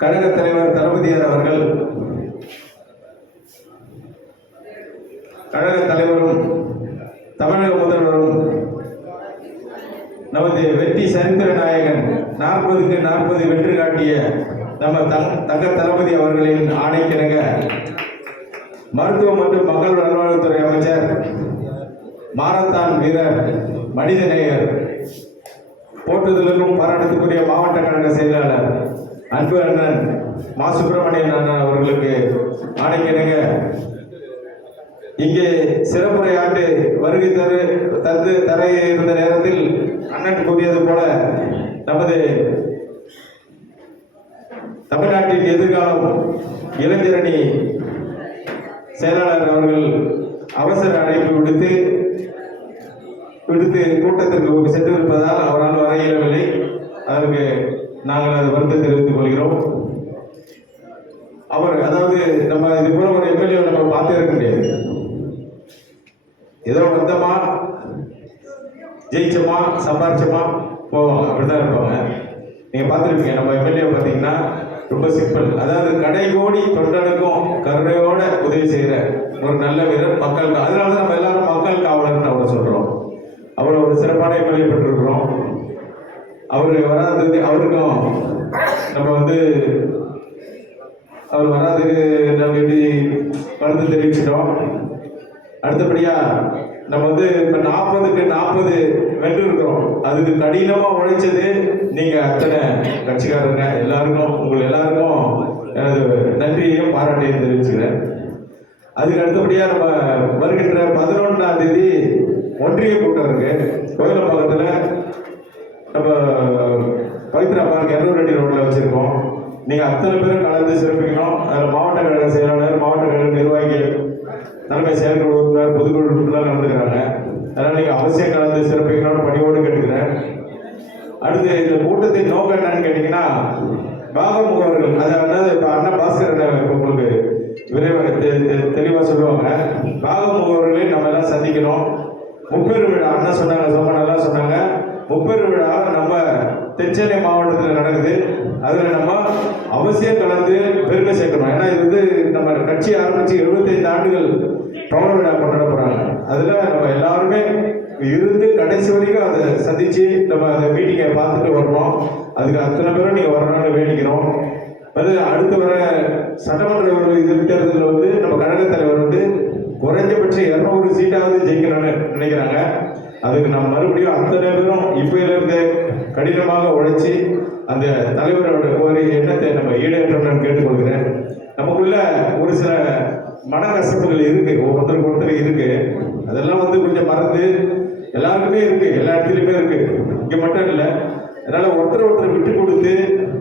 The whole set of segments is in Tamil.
கழக தலைவர் தளபதியார் அவர்கள், கழக தலைவரும் தமிழக முதல்வரும் நமது வெற்றி சரித்திர நாயகன் 40க்கு 40 வெற்றி காட்டிய நம்ம தங்க தளபதி அவர்களின் ஆணைக்கிணங்க மருத்துவ மற்றும் மக்கள் நல்வாழ்வுத்துறை அமைச்சர், மாரத்தான் வீரர், மனிதநேயர், போற்றுதலுக்கும் பாராட்டுக்குரிய மாவட்ட கழக செயலாளர் அன்பு அண்ணன் மா சுப்பிரமணியன் அண்ணன் அவர்களுக்கு ஆணைக்கிணங்க இங்கே சிறப்புரையாட்டு வருகை தர இருந்த நேரத்தில் அண்ணன் கூறியது போல நமது தமிழ்நாட்டின் எதிர்காலம் இளைஞரணி செயலாளர் அவர்கள் அவசர அழைப்பு விடுத்து கூட்டத்திற்கு சென்றிருப்பதால் அவரால் வர இயலவில்லை. அதற்கு நாங்கள் அது வருத்தம் தெரிவித்துக் கொள்கிறோம். அவர் அதாவது நம்ம இது போல ஒரு எம்எல்ஏ நம்ம பார்த்தே இருக்க முடியாது. ஏதோ வந்தமா ஜெயிச்சமா சம்பாரிச்சமா போவாங்க, அப்படிதான் இருப்பாங்க. நீங்க பார்த்துருப்பீங்க நம்ம எம்எல்ஏ பார்த்தீங்கன்னா ரொம்ப சிம்பிள். அதாவது கடைகோடி தொண்டனுக்கும் கருணையோட உதவி செய்யற ஒரு நல்ல வீரர், மக்கள். அதனால நம்ம எல்லாரும் மக்கள் காவலர்னு அவரை சொல்றோம். அவரை ஒரு சிறப்பான எம்எல்ஏ பெற்றிருக்கிறோம். அவரு வராதது அவருக்கும் நம்ம அவர் வராதுக்கு நம்ம எப்படி கருத்து தெரிவிச்சிட்டோம். அடுத்தபடியா நம்ம இப்ப 40க்கு 40 வென்று இருக்கிறோம். அதுக்கு கடினமா உழைச்சது நீங்க அத்தனை கட்சிக்காரங்க எல்லாருக்கும், உங்கள் எல்லாருக்கும் எனது நன்றியையும் பாராட்டையும் தெரிவிச்சுக்கிறேன். அதுக்கு அடுத்தபடியா நம்ம வருகின்ற 11ஆம் தேதி ஒன்றிய கூட்டம் இருக்கு கோயிலம்பாக்கத்துல. நம்ம பவித்ரா பார்க் 200 அடி ரோட்ல வச்சிருக்கோம். நீங்க அத்தனை பேரும் கலந்து சிறப்பிக்கணும். அதில் மாவட்ட கழக செயலாளர், மாவட்ட கழக நிர்வாகிகள், தலைமை செயற்குழு உறுப்பினர், பொதுக்குழு உறுப்பினர் கலந்துக்கிறாங்க. அதனால் நீங்கள் அவசியம் கலந்து சிறப்பிக்கணும்னு பணியோடு கேட்டுக்கிறேன். அடுத்து இந்த கூட்டத்தின் நோக்கம் என்னன்னு கேட்டீங்கன்னா, பாகமுகவர்கள், அதாவது இப்போ அண்ணன் பாஸ்கர் உங்களுக்கு தெளிவாக சொல்லுவாங்க. பாகமுகவர்களை நம்ம எல்லாம் சந்திக்கணும். முப்பெரு விழா அண்ணன் சொன்னாங்க, சோமனெல்லாம் சொன்னாங்க. முப்பெரு விழா நம்ம தென்சென்னை மாவட்டத்தில் நடக்குது. அதில் நம்ம அவசியம் கலந்து பெருமை சேர்க்கணும். ஏன்னா இது நம்ம கட்சி ஆரம்பித்து 75 ஆண்டுகள் பவள விழா கொண்டாட போகிறாங்க. அதில் நம்ம எல்லாருமே இருந்து கடைசி வரைக்கும் அதை சந்தித்து நம்ம அந்த மீட்டிங்கை பார்த்துட்டு வரணும். அதுக்கு அத்தனை பேரும் நீங்கள் வரணும்னு வேண்டிக்கிறோம். அடுத்து வர சட்டமன்ற தேர்தலில் நம்ம கழக தலைவர் குறைஞ்சபட்சம் 200 சீட்டாவது ஜெயிக்கணும்னு நினைக்கிறாங்க. அதுக்கு நம்ம மறுபடியும் அத்தனை பேரும் இப்பயிலிருந்து கடினமாக உழைச்சி அந்த தலைவரோட ஒரு எண்ணத்தை நம்ம ஈடேற்றணும்னு கேட்டுக்கொள்கிறேன். நமக்குள்ள ஒரு சில மனக்கசப்புகள் இருக்கு, ஒவ்வொருத்தருக்கு ஒருத்தர் இருக்கு. அதெல்லாம் கொஞ்சம் மறந்து எல்லாருக்குமே இருக்கு, எல்லா இடத்துலையுமே இருக்கு, இங்கே மட்டும் இல்லை. அதனால ஒருத்தர் விட்டு கொடுத்து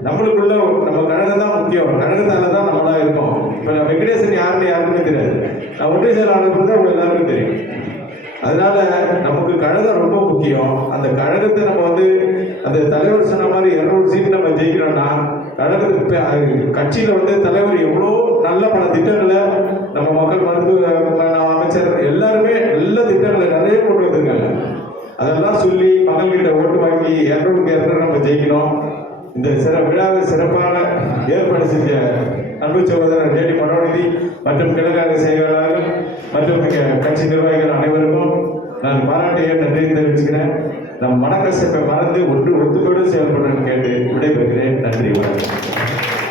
நம்மளுக்குள்ள நம்ம கழகம் தான் முக்கியம், கழகத்தால தான் நம்மளா இருக்கோம். இப்போ வெங்கடேசன் யாருக்குமே தெரியாது, நான் ஒன்றிய செயலாளர் தான் உங்களுக்கு எல்லாருக்கும் தெரியும். அதனால நமக்கு கழகம் ரொம்ப முக்கியம். அந்த கழகத்தை நம்ம அந்த தலைவர் சொன்ன மாதிரி 200 சீட் நம்ம ஜெயிக்கிறோம்னா, கழகத்துக்கு கட்சியில தலைவர் எவ்வளோ நல்ல பல திட்டங்களை நம்ம மக்கள் மருத்துவ அமைச்சர் எல்லாருமே நல்ல திட்டங்களை நிறைய கொண்டு வந்திருக்காங்க. அதெல்லாம் சொல்லி மக்கள்கிட்ட ஓட்டு வாங்கி 200க்கு 200 நம்ம ஜெயிக்கணும். இந்த விழாவை சிறப்பாக ஏற்பாடு செஞ்ச அன்பு சகோதரர் ஜேடி மனோநிதி மற்றும் கிழக்காக செயலாளர்கள் மற்றும் கட்சி நிர்வாகிகள் அனைவருக்கும் நான் பாராட்டையும் நன்றியை தெரிவிச்சுக்கிறேன். நம் மனக்கசப்பை மறந்து ஒத்துக்கொண்டு செயல்படுறேன்னு கேட்டு விடைபெறுகிறேன். நன்றி, வணக்கம்.